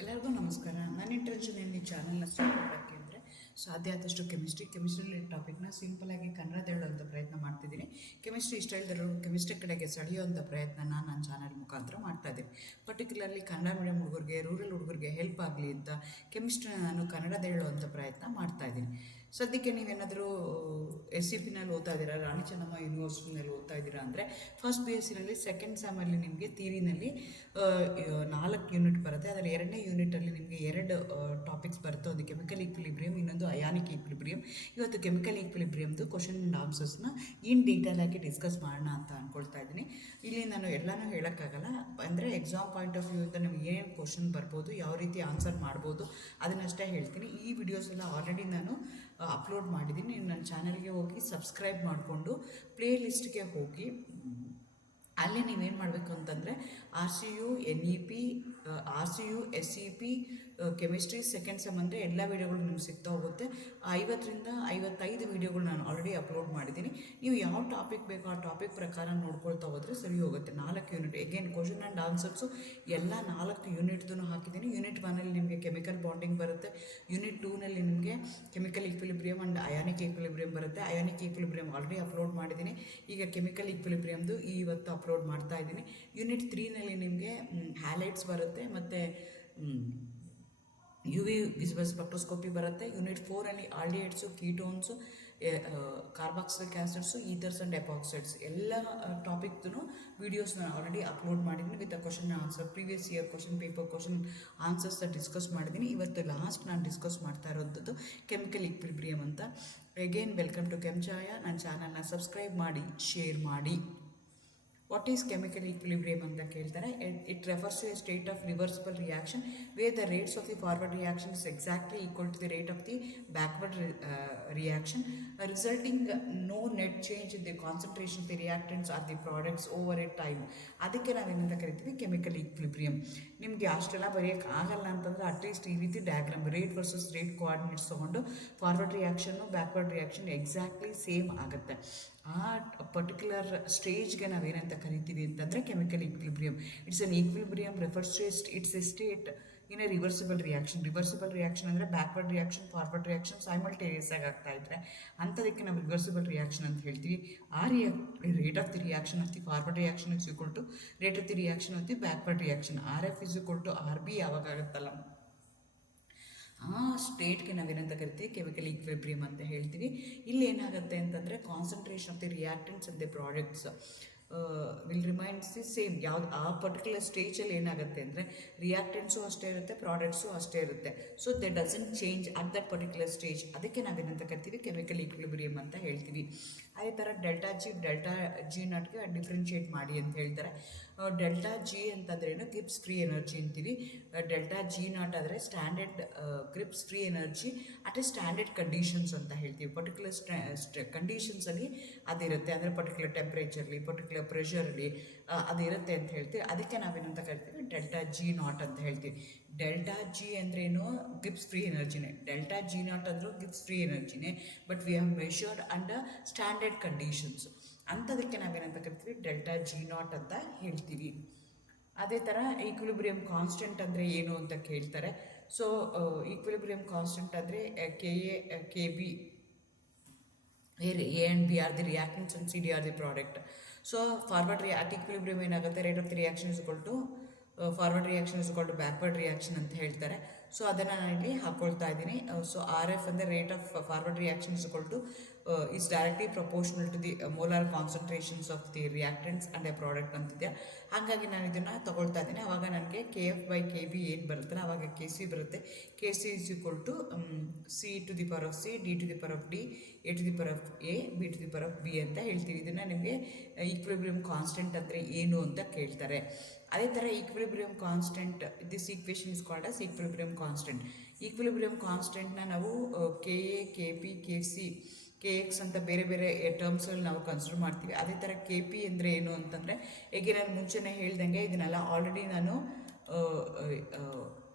ಎಲ್ಲರಿಗೂ ನಮಸ್ಕಾರ. ನನ್ನ ಇಂಟೆನ್ಷನ್ ಏನು ಈ ಚಾನಲ್ನ ಸ್ಟಾರ್ಟ್ ಮಾಡೋಕ್ಕೆ ಅಂದರೆ ಸಾಧ್ಯ ಆದಷ್ಟು ಕೆಮಿಸ್ಟ್ರಿ ಟಾಪಿಕ್ನ ಸಿಂಪಲಾಗಿ ಕನ್ನಡದ ಹೇಳುವಂಥ ಪ್ರಯತ್ನ ಮಾಡ್ತಿದ್ದೀನಿ. ಕೆಮಿಸ್ಟ್ರಿ ಇಷ್ಟ ಇಲ್ದರೂ ಕೆಮಿಸ್ಟ್ರಿ ಕಡೆಗೆ ಸೆಳೆಯುವಂಥ ಪ್ರಯತ್ನನ ನನ್ನ ಚಾನಲ್ ಮುಖಾಂತರ ಮಾಡ್ತಾಯಿದ್ದೀನಿ. ಪರ್ಟಿಕ್ಯುಲರ್ಲಿ ಕನ್ನಡ ಮೀಡಿಯಂ ಹುಡುಗರಿಗೆ, ರೂರಲ್ ಹುಡುಗರಿಗೆ ಹೆಲ್ಪ್ ಆಗಲಿ ಅಂತ ಕೆಮಿಸ್ಟ್ರಿನ ನಾನು ಕನ್ನಡದ ಹೇಳುವಂಥ ಪ್ರಯತ್ನ ಮಾಡ್ತಾಯಿದ್ದೀನಿ. ಸದ್ಯಕ್ಕೆ ನೀವೇನಾದರೂ SCP-ನಲ್ಲಿ ಓದ್ತಾ ಇದ್ದೀರಾ, ರಾಣಿ ಚೆನ್ನಮ್ಮ ಯೂನಿವರ್ಸಿಟಿನಲ್ಲಿ ಓದ್ತಾ ಇದ್ದೀರಾ ಅಂದರೆ ಫಸ್ಟ್ BSc-ನಲ್ಲಿ ಸೆಕೆಂಡ್ ಸೆಮಲ್ಲಿ ನಿಮಗೆ ಥಿಯರಿನಲ್ಲಿ 4 ಯೂನಿಟ್ ಬರುತ್ತೆ. ಅದರ 2ನೇ ಯೂನಿಟಲ್ಲಿ ನಿಮಗೆ 2 ಟಾಪಿಕ್ಸ್ ಬರುತ್ತೆ. ಒಂದು ಕೆಮಿಕಲ್ ಈಕ್ವಿಲಿಬ್ರಿಯಮ್, ಇನ್ನೊಂದು ಅಯಾನಿಕ್ ಈಕ್ವಿಲಿಬ್ರಿಯಮ್. ಇವತ್ತು ಕೆಮಿಕಲ್ ಈಕ್ವಿಲಿಬ್ರಿಯಮ್ದು ಕ್ವಶನ್ ಆ್ಯಂಡ್ ಆನ್ಸರ್ಸ್ನ ಡೀಟೇಲಾಗಿ ಡಿಸ್ಕಸ್ ಮಾಡೋಣ ಅಂತ ಅಂದ್ಕೊಳ್ತಾ ಇದ್ದೀನಿ. ಇಲ್ಲಿ ನಾನು ಎಲ್ಲನೂ ಹೇಳೋಕ್ಕಾಗಲ್ಲ, ಅಂದರೆ ಎಕ್ಸಾಮ್ ಪಾಯಿಂಟ್ ಆಫ್ ವ್ಯೂಯಿಂದ ನಮಗೆ ಏನೇನು ಕ್ವಶನ್ ಬರ್ಬೋದು, ಯಾವ ರೀತಿ ಆನ್ಸರ್ ಮಾಡ್ಬೋದು ಅದನ್ನಷ್ಟೇ ಹೇಳ್ತೀನಿ. ಈ ವಿಡಿಯೋಸ್ ಎಲ್ಲ ಆಲ್ರೆಡಿ ನಾನು ಅಪ್ಲೋಡ್ ಮಾಡಿದ್ದೀನಿ. ನನ್ನ ಚಾನಲ್ಗೆ ಹೋಗಿ ಸಬ್ಸ್ಕ್ರೈಬ್ ಮಾಡಿಕೊಂಡು ಪ್ಲೇ ಲಿಸ್ಟ್ಗೆ ಹೋಗಿ ಅಲ್ಲಿ ನೀವೇನು ಮಾಡಬೇಕು ಅಂತಂದರೆ RCU, NEP, RCU, SEP, chemistry second sem ಅಂದರೆ ಎಲ್ಲ ವೀಡಿಯೋಗಳು ನಿಮ್ಗೆ ಸಿಗ್ತಾ ಹೋಗುತ್ತೆ. 50ರಿಂದ 55 ವೀಡಿಯೋಗಳು ನಾನು ಆಲ್ರೆಡಿ ಅಪ್ಲೋಡ್ ಮಾಡಿದ್ದೀನಿ. ನೀವು ಯಾವ ಟಾಪಿಕ್ ಬೇಕೋ ಆ ಟಾಪಿಕ್ ಪ್ರಕಾರ ನೋಡ್ಕೊಳ್ತಾ ಹೋದರೆ ಸರಿ ಹೋಗುತ್ತೆ. 4 unit again question and answers ಎಲ್ಲ 4 ಯೂನಿಟ್ದು ಹಾಕಿದ್ದೀನಿ. ಯೂನಿಟ್ 1ನಲ್ಲಿ ನಿಮಗೆ ಕೆಮಿಕಲ್ ಬಾಂಡಿಂಗ್ ಬರುತ್ತೆ. ಯೂನಿಟ್ 2ನಲ್ಲಿ ನಿಮಗೆ chemical equilibrium and ionic equilibrium ಬರುತ್ತೆ. ಅಯಾನಿಕ್ ಈಕ್ವಿಲಿಬ್ರಿಯಮ್ ಆಲ್ರೆಡಿ ಅಪ್ಲೋಡ್ ಮಾಡಿದ್ದೀನಿ. ಈಗ ಕೆಮಿಕಲ್ ಈಕ್ವಿಲಿಬ್ರಿಯಮ್ದು ಇವತ್ತು ಅಪ್ಲೋಡ್ ಮಾಡ್ತಾ ಇದ್ದೀನಿ. ಯೂನಿಟ್ 3ನಲ್ಲಿ ನಿಮಗೆ ಹ್ಯಾಲೈಟ್ಸ್ ಬರುತ್ತೆ ಮತ್ತು UV ವಿಸಿಬಲ್ ಸ್ಪೆಕ್ಟ್ರೋಸ್ಕೋಪಿ ಬರುತ್ತೆ. ಯೂನಿಟ್ 4ಅಲ್ಲಿ aldehydes, ketones, carboxylic acids, ethers and epoxides ಎಲ್ಲ ಟಾಪಿಕ್ದು ವೀಡಿಯೋಸ್ ನಾನು ಆಲ್ರೆಡಿ ಅಪ್ಲೋಡ್ ಮಾಡಿದ್ದೀನಿ with question answer, previous year question paper question ಆನ್ಸರ್ಸ್ನ ಡಿಸ್ಕಸ್ ಮಾಡಿದ್ದೀನಿ. ಇವತ್ತು ಲಾಸ್ಟ್ ನಾನು ಡಿಸ್ಕಸ್ ಮಾಡ್ತಾ ಇರೋಂಥದ್ದು ಕೆಮಿಕಲ್ ಈಕ್ವಿಲಿಬ್ರಿಯಮ್ ಅಂತ. ಅಗೇನ್ ವೆಲ್ಕಮ್ ಟು ಕೆಮ್ಚಾಯ. ನನ್ನ ಚಾನಲ್ನ ಸಬ್ಸ್ಕ್ರೈಬ್ ಮಾಡಿ, ಶೇರ್ ಮಾಡಿ. ವಾಟ್ ಈಸ್ ಕೆಮಿಕಲ್ ಈಕ್ವಿಲಿಬ್ರಿಯಮ್ ಅಂತ ಕೇಳ್ತಾರೆ. It refers to a state of reversible reaction where the rates of the forward reaction is exactly equal to the rate of the backward reaction, resulting no net change in the concentration of the reactants or the products over a time. ಅದಕ್ಕೆ ನಾವೇನಂತ ಕರಿತೀವಿ chemical equilibrium. ನಿಮಗೆ ಅಷ್ಟೆಲ್ಲ ಬರೆಯೋಕ್ಕೆ ಆಗಲ್ಲ ಅಂತಂದರೆ at least ಈ ರೀತಿ diagram rate versus rate coordinates ತೊಗೊಂಡು forward reaction backward reaction exactly same ಆಗುತ್ತೆ. ಆ ಪರ್ಟಿಕ್ಯುಲರ್ ಸ್ಟೇಜ್ಗೆ ನಾವೇನಂತ ಕರಿತೀವಿ ಅಂತಂದರೆ chemical equilibrium. It's an equilibrium refers to it's a state in a reversible reaction. Reversible reaction ಅಂದರೆ backward reaction, forward reaction simultaneous ಆಗಿ ಆಗ್ತಾ ಇದ್ದರೆ ಅಂಥದಕ್ಕೆ ನಾವು ರಿವರ್ಸಿಬಲ್ ರಿಯಾಕ್ಷನ್ ಅಂತ ಹೇಳ್ತೀವಿ. ಆ rate of the reaction of the forward reaction is equal to rate of the reaction of the backward reaction. RF is equal to RB ಯಾವಾಗ ಆಗುತ್ತಲ್ಲ ಆ ಸ್ಟೇಟ್ಗೆ ನಾವೇನಂತ ಕರಿತೀವಿ ಕೆಮಿಕಲ್ ಈಕ್ವಿಲಿಬ್ರಿಯಮ್ ಅಂತ ಹೇಳ್ತೀವಿ. ಇಲ್ಲಿ ಏನಾಗುತ್ತೆ ಅಂತಂದರೆ concentration of the reactants and the products will remains the same. ಯಾವ್ದು ಆ ಪರ್ಟಿಕ್ಯುಲರ್ ಸ್ಟೇಜಲ್ಲಿ ಏನಾಗುತ್ತೆ ಅಂದರೆ ರಿಯಾಕ್ಟೆಂಟ್ಸು ಅಷ್ಟೇ ಇರುತ್ತೆ, ಪ್ರಾಡಕ್ಟ್ಸು ಅಷ್ಟೇ ಇರುತ್ತೆ. So they doesn't change at that particular stage. ಅದಕ್ಕೆ ನಾವೇನಂತ ಕರಿತೀವಿ ಕೆಮಿಕಲ್ ಈಕ್ವಿಲಿಬ್ರಿಯಮ್ ಅಂತ ಹೇಳ್ತೀವಿ. ಅದೇ ಥರ ಡೆಲ್ಟಾ G ನಾಟ್ಗೆ ಡಿಫ್ರೆನ್ಷಿಯೇಟ್ ಮಾಡಿ ಅಂತ ಹೇಳ್ತಾರೆ. ಡೆಲ್ಟಾ G ಅಂತಂದ್ರೇನು ಗಿಬ್ಸ್ ಫ್ರೀ ಎನರ್ಜಿ ಅಂತೀವಿ. ಡೆಲ್ಟಾ G ನಾಟ್ ಆದರೆ standard grips free energy at A standard conditions ಅಂತ ಹೇಳ್ತೀವಿ. ಪರ್ಟಿಕ್ಯುಲರ್ ಕಂಡೀಷನ್ಸಲ್ಲಿ ಅದಿರುತ್ತೆ, ಅಂದರೆ ಪರ್ಟಿಕ್ಯುಲರ್ ಟೆಂಪ್ರೇಚರ್ಲಿ, ಪರ್ಟಿಕ್ಯುಲರ್ ಪ್ರೆಷರ್ಲಿ ಅದಿರುತ್ತೆ ಅಂತ ಹೇಳ್ತೀವಿ. ಅದಕ್ಕೆ ನಾವೇನಂತ ಕರಿತೀವಿ ಡೆಲ್ಟಾ G ನಾಟ್ ಅಂತ ಹೇಳ್ತೀವಿ. ಡೆಲ್ಟಾ G ಅಂದ್ರೇನು ಗಿಬ್ಸ್ ಫ್ರೀ ಎನರ್ಜಿನೇ. ಡೆಲ್ಟಾ G ನಾಟ್ ಅಂದರೂ ಗಿಬ್ಸ್ ಫ್ರೀ ಎನರ್ಜಿನೇ, but we have measured under standard conditions. ಅಂಥದಕ್ಕೆ ನಾವೇನಂತ ಕರಿತೀವಿ ಡೆಲ್ಟಾ G ನಾಟ್ ಅಂತ ಹೇಳ್ತೀವಿ. ಅದೇ ಥರ ಈಕ್ವಿಲಿಬ್ರಿಯಮ್ ಕಾನ್ಸ್ಟೆಂಟ್ ಅಂದರೆ ಏನು ಅಂತ ಕೇಳ್ತಾರೆ. ಸೊ ಈಕ್ವಿಲಿಬ್ರಿಯಮ್ ಕಾನ್ಸ್ಟೆಂಟ್ ಅಂದರೆ KA, KB, where A and B are the reactants and CD are the product. So forward at equilibrium ಏನಾಗುತ್ತೆ, rate of the reaction is equal to forward reaction is equal to backward reaction ಅಂತ ಹೇಳ್ತಾರೆ. So ಅದನ್ನು ನಾನು ಇಲ್ಲಿ ಹಾಕ್ಕೊಳ್ತಾ ಇದ್ದೀನಿ. So RF ಅಂದರೆ rate of forward reaction is equal to is directly proportional to the molar concentrations of the reactants and a product ಅಂತಿದೆ. ಹಾಗಾಗಿ ನಾನು ಇದನ್ನು ತೊಗೊಳ್ತಾ ಇದ್ದೀನಿ. ಆವಾಗ ನನಗೆ KF/KB ಏನು ಬರುತ್ತಲ್ಲ ಆವಾಗ KC ಬರುತ್ತೆ. KC is equal to C to the power of C, D to the power of D, A to the power of A, B to the power of B ಅಂತ ಹೇಳ್ತೀವಿ. ಇದನ್ನು ನಿಮಗೆ ಈಕ್ವಿಲಿಬ್ರಿಯಮ್ ಕಾನ್ಸ್ಟೆಂಟ್ ಅಂದರೆ ಏನು ಅಂತ ಕೇಳ್ತಾರೆ. ಅದೇ ಥರ equilibrium constant, this equation is called as equilibrium constant. Equilibrium ಕಾನ್ಸ್ಟೆಂಟ್ನ ನಾವು KA, KP, KC, KX ಅಂತ ಬೇರೆ ಬೇರೆ ಟರ್ಮ್ಸಲ್ಲಿ ನಾವು ಕನ್ಸಿಡರ್ ಮಾಡ್ತೀವಿ. ಅದೇ ಥರ KP ಅಂದರೆ ಏನು ಅಂತಂದರೆ ಹೇಗೆ ನಾನು ಮುಂಚೆನೇ ಹೇಳ್ದಂಗೆ ಇದನ್ನೆಲ್ಲ ಆಲ್ರೆಡಿ ನಾನು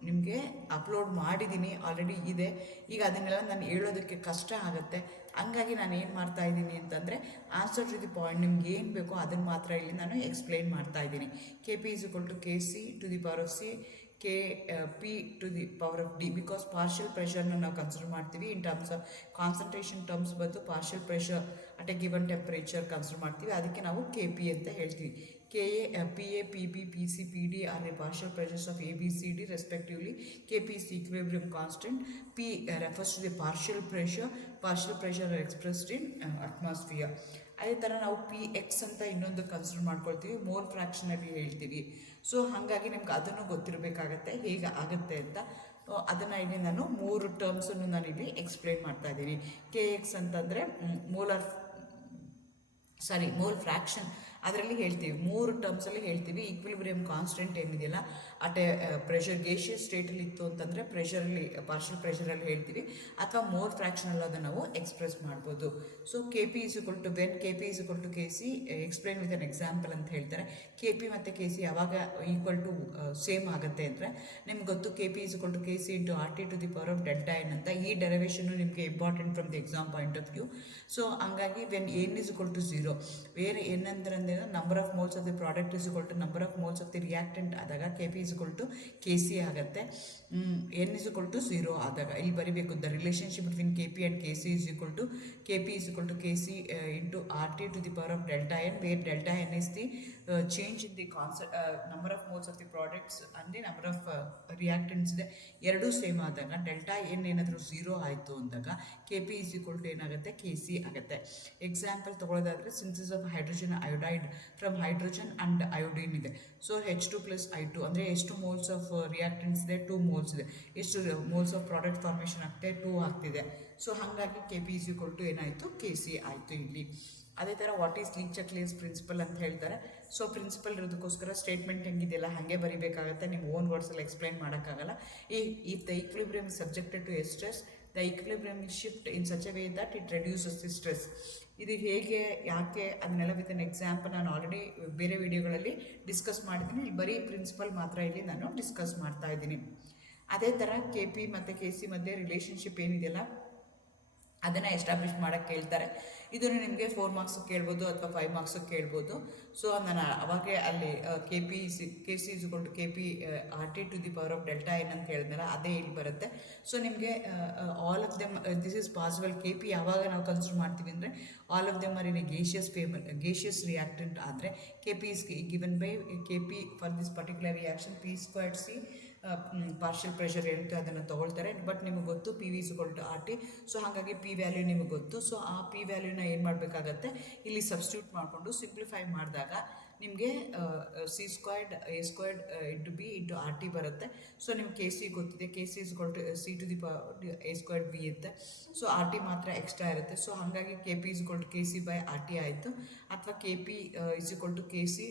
ನಿಮಗೆ ಅಪ್ಲೋಡ್ ಮಾಡಿದ್ದೀನಿ, ಆಲ್ರೆಡಿ ಇದೆ. ಈಗ ಅದನ್ನೆಲ್ಲ ನಾನು ಹೇಳೋದಕ್ಕೆ ಕಷ್ಟ ಆಗುತ್ತೆ. ಹಂಗಾಗಿ ನಾನು ಏನು ಮಾಡ್ತಾ ಇದ್ದೀನಿ ಅಂತಂದರೆ ಆನ್ಸರ್ ಟು ದಿ ಪಾಯಿಂಟ್, ನಿಮ್ಗೆ ಏನು ಬೇಕೋ ಅದನ್ನು ಮಾತ್ರ ಇಲ್ಲಿ ನಾನು ಎಕ್ಸ್ಪ್ಲೈನ್ ಮಾಡ್ತಾ ಇದ್ದೀನಿ. KP is equal to KC to the power of C, K P to the power of D, because partial ಪ್ರೆಷರ್ನ ನಾವು ಕನ್ಸಿಡರ್ ಮಾಡ್ತೀವಿ in terms of concentration terms ಬಂದು partial pressure at a given temperature consider ಮಾಡ್ತೀವಿ, ಅದಕ್ಕೆ ನಾವು K P ಅಂತ ಹೇಳ್ತೀವಿ. K A P A P B P C P D are a partial pressures of A B C D respectively. K P is equilibrium constant. P refers to the partial pressure expressed in atmosphere. ಅದೇ ಥರ ನಾವು P X ಅಂತ ಇನ್ನೊಂದು consider ಮಾಡ್ಕೊಳ್ತೀವಿ, mole ಫ್ರ್ಯಾಕ್ಷನಲ್ಲಿ ಹೇಳ್ತೀವಿ. So ಹಾಗಾಗಿ ನಿಮ್ಗೆ ಅದನ್ನು ಗೊತ್ತಿರಬೇಕಾಗತ್ತೆ ಹೇಗೆ ಆಗುತ್ತೆ ಅಂತ. ಅದನ್ನು ಇಲ್ಲಿ ನಾನು 3 ಟರ್ಮ್ಸನ್ನು ನಾನಿಲ್ಲಿ ಎಕ್ಸ್ಪ್ಲೈನ್ ಮಾಡ್ತಾ ಇದ್ದೀನಿ. ಕೆ ಎಕ್ಸ್ ಅಂತಂದರೆ ಮೋಲ್ ಫ್ರ್ಯಾಕ್ಷನ್, ಅದರಲ್ಲಿ ಹೇಳ್ತೀವಿ 3 ಟರ್ಮ್ಸಲ್ಲಿ ಹೇಳ್ತೀವಿ. ಈಕ್ವಿಲಿಬ್ರಿಯಮ್ ಕಾನ್ಸ್ಟೆಂಟ್ ಏನಿದೆಯಲ್ಲ ಅಟ್ ಎ ಪ್ರೆಷರ್ ಗೇಷಿಯಸ್ ಸ್ಟೇಟಲ್ಲಿ ಇತ್ತು ಅಂತಂದರೆ ಪ್ರೆಷರಲ್ಲಿ ಪಾರ್ಷಿಯಲ್ ಪ್ರೆಷರಲ್ಲಿ ಹೇಳ್ತೀವಿ, ಅಥವಾ ಮೋಲ್ ಫ್ರ್ಯಾಕ್ಷನಲ್ಲಿ ಅದನ್ನು ನಾವು ಎಕ್ಸ್ಪ್ರೆಸ್ ಮಾಡ್ಬೋದು. So K P is equal to when K P is equal to K C explain with an example ಅಂತ ಹೇಳ್ತಾರೆ. ಕೆ ಪಿ ಮತ್ತು ಕೆ ಸಿ ಯಾವಾಗ ಈಕ್ವಲ್ ಟು ಸೇಮ್ ಆಗುತ್ತೆ ಅಂದರೆ ನಿಮ್ಗೆ ಗೊತ್ತು, K P is equal to K C into R T to the power of delta N ಅಂತ. ಈ ಡೆರಿವೇಷನ್ನು ನಿಮಗೆ important from the exam point of view. So ಹಂಗಾಗಿ when N is equal to 0, where N ಅಂದ್ರೆ number of moles of the product is equal to number of moles of the reactant ಆದಾಗ K P is equal to K C ಆಗುತ್ತೆ. N is equal to 0 ಆದಾಗ ಇಲ್ಲಿ ಬರಿಬೇಕು, the relationship between K P and K C is equal to K P is equal to K C into R T to the power of delta N, where delta N is the change in the number of moles of the products and the number of reactants ಇದೆ. ಎರಡೂ same ಆದಾಗ delta N ಏನಾದರೂ 0 ಆಯಿತು ಅಂದಾಗ K P is equal to ಏನಾಗುತ್ತೆ, K C ಆಗುತ್ತೆ. Example ತೊಗೊಳ್ಳೋದಾದರೆ synthesis of hydrogen iodide from hydrogen and iodine ಇದೆ. ಸೊ H2 + I2 ಅಂದರೆ ಎಷ್ಟು ಮೋಲ್ಸ್ ಆಫ್ ರಿಯಾಕ್ಟೆಂಟ್ಸ್ ಇದೆ, 2 ಮೋಲ್ಸ್ ಇದೆ. ಎಷ್ಟು ಮೋಲ್ಸ್ ಆಫ್ ಪ್ರಾಡಕ್ಟ್ ಫಾರ್ಮೇಷನ್ ಆಗ್ತಿದೆ, 2 ಆಗ್ತಿದೆ. ಸೊ ಹಾಗಾಗಿ K P is equal to ಏನಾಯಿತು, ಕೆ ಸಿ ಆಯಿತು ಇಲ್ಲಿ. ಅದೇ ಥರ ವಾಟ್ ಈಸ್ ಲೀಚ್-ಕ್ಲೇಸ್ ಪ್ರಿನ್ಸಿಪಲ್ ಅಂತ ಹೇಳ್ತಾರೆ. ಸೊ ಪ್ರಿನ್ಸಿಪಲ್ ಇರೋದಕ್ಕೋಸ್ಕರ ಸ್ಟೇಟ್ಮೆಂಟ್ ಹೆಂಗಿದೆಯಲ್ಲ ಹಾಗೆ ಬರೀಬೇಕಾಗತ್ತೆ, ನಿಮ್ಮ ಓನ್ ವರ್ಡ್ಸಲ್ಲಿ ಎಕ್ಸ್ಪ್ಲೈನ್ ಮಾಡೋಕ್ಕಾಗಲ್ಲ. If the equilibrium is subjected to a stress, the equilibrium will shift in such a way that it reduces the stress. ಇದು ಹೇಗೆ, ಯಾಕೆ, ಅದನ್ನೆಲ್ಲ ವಿತ್ ಅನ್ ಎಕ್ಸಾಂಪಲ್ ನಾನು ಆಲ್ರೆಡಿ ಬೇರೆ ವಿಡಿಯೋಗಳಲ್ಲಿ ಡಿಸ್ಕಸ್ ಮಾಡಿದ್ದೀನಿ. ಇಲ್ಲಿ ಬರೀ ಪ್ರಿನ್ಸಿಪಲ್ ಮಾತ್ರ ಇಲ್ಲಿ ನಾನು ಡಿಸ್ಕಸ್ ಮಾಡ್ತಾ ಇದ್ದೀನಿ. ಅದೇ ಥರ ಕೆ ಪಿ ಮತ್ತು ಕೆ ಸಿ ಮಧ್ಯೆ ರಿಲೇಷನ್ಶಿಪ್ ಏನಿದೆಯಲ್ಲ ಅದನ್ನು ಎಸ್ಟಾಬ್ಲಿಷ್ ಮಾಡೋಕ್ಕೆ ಹೇಳ್ತಾರೆ. ಇದನ್ನು ನಿಮಗೆ 4 ಮಾರ್ಕ್ಸ್ ಕೇಳ್ಬೋದು ಅಥವಾ 5 ಮಾರ್ಕ್ಸ್ ಕೇಳ್ಬೋದು. ಸೊ ನಾನು ಅವಾಗೇ ಅಲ್ಲಿ K C is equal to K P R T to the power of delta N ಅಂತ ಹೇಳಿದ್ನಲ್ಲ ಅದೇ ಇಲ್ಲಿ ಬರುತ್ತೆ. ಸೊ ನಿಮಗೆ all of them this is possible. K P ಯಾವಾಗ ನಾವು ಕನ್ಸಿಡರ್ ಮಾಡ್ತೀವಿ ಅಂದರೆ all of them are in a gaseous reactant ಆದರೆ K P is given by K P for this particular reaction P squared C partial pressure ಏನಿರುತ್ತೆ ಅದನ್ನು ತೊಗೊಳ್ತಾರೆ. But ನಿಮಗೆ ಗೊತ್ತು P V is equal to R T. So ಹಾಗಾಗಿ P value ನಿಮಗೆ ಗೊತ್ತು. So ಆ ಪಿ ವ್ಯಾಲ್ಯೂನ ಏನು ಮಾಡಬೇಕಾಗತ್ತೆ, ಇಲ್ಲಿ ಸಬ್ಸ್ಟಿಟ್ಯೂಟ್ ಮಾಡಿಕೊಂಡು ಸಿಂಪ್ಲಿಫೈ ಮಾಡಿದಾಗ ನಿಮಗೆ C squared A squared into B into R T ಬರುತ್ತೆ. ಸೊ ನಿಮ್ಗೆ ಕೆ ಸಿ ಗೊತ್ತಿದೆ, K C is equal to C to the A squared B ಇರುತ್ತೆ. ಸೊ ಆರ್ ಟಿ ಮಾತ್ರ ಎಕ್ಸ್ಟ್ರಾ ಇರುತ್ತೆ. ಸೊ ಹಾಗಾಗಿ K P is equal to K C by R T ಆಯಿತು, ಅಥವಾ K P is equal to K C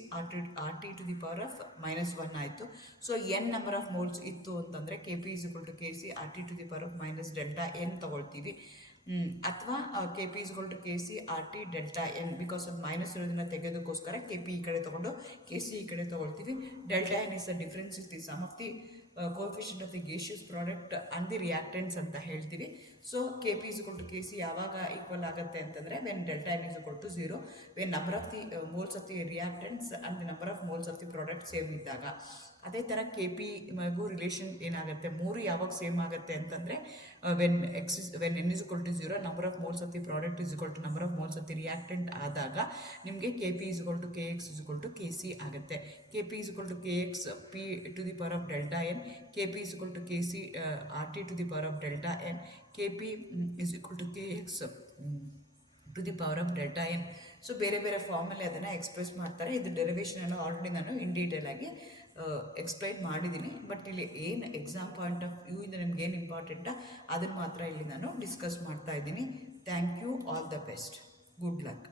R T to the power of -1 ಆಯಿತು. So N number of moles ಇತ್ತು ಅಂತಂದರೆ K P is equal to K C R T to the power of minus delta N ತೊಗೊಳ್ತೀವಿ. ಅಥವಾ K P is equal to K C R T delta N, because ಅದು minus ಇರೋದನ್ನ ತೆಗೆಯೋದಕ್ಕೋಸ್ಕರ K P ಈ ಕಡೆ ತೊಗೊಂಡು K C ಈ ಕಡೆ ತೊಗೊಳ್ತೀವಿ. Delta N is the difference is the sum of the coefficient of the gaseous product and the reactants ಅಂತ ಹೇಳ್ತೀವಿ. So K P is equal to K C ಯಾವಾಗ ಈಕ್ವಲ್ ಆಗುತ್ತೆ ಅಂತಂದರೆ when delta N is equal to 0, when number of the moles of the reactants and the number of moles of the product same ಇದ್ದಾಗ. ಅದೇ ಥರ K P ಮಗೂ relation ಏನಾಗುತ್ತೆ, 3 ಯಾವಾಗ same ಆಗುತ್ತೆ ಅಂತಂದರೆ when N is equal to 0, number of moles of the product is equal to number of moles of the reactant ಆದಾಗ ನಿಮಗೆ K P is equal to K X is equal to K C ಆಗುತ್ತೆ. K P is equal to K X P to the power of delta N, K P is equal to K C R T to the power of delta N, K P is equal to K X to the power of delta N. So ಬೇರೆ ಬೇರೆ ಫಾರ್ಮಲ್ಲಿ ಅದನ್ನು express ಮಾಡ್ತಾರೆ. ಇದು ಡೆರಿವೇಷನನ್ನು already ನಾನು in detail ಆಗಿ explain ಮಾಡಿದ್ದೀನಿ. But ಇಲ್ಲಿ ಏನು ಎಕ್ಸಾಮ್ ಪಾಯಿಂಟ್ ಆಫ್ ವ್ಯೂ ಇಂದ ನಿಮ್ಗೆ ಏನು ಇಂಪಾರ್ಟೆಂಟೋ ಅದನ್ನು ಮಾತ್ರ ಇಲ್ಲಿ ನಾನು ಡಿಸ್ಕಸ್ ಮಾಡ್ತಾ ಇದ್ದೀನಿ. Thank you, all the best, good luck.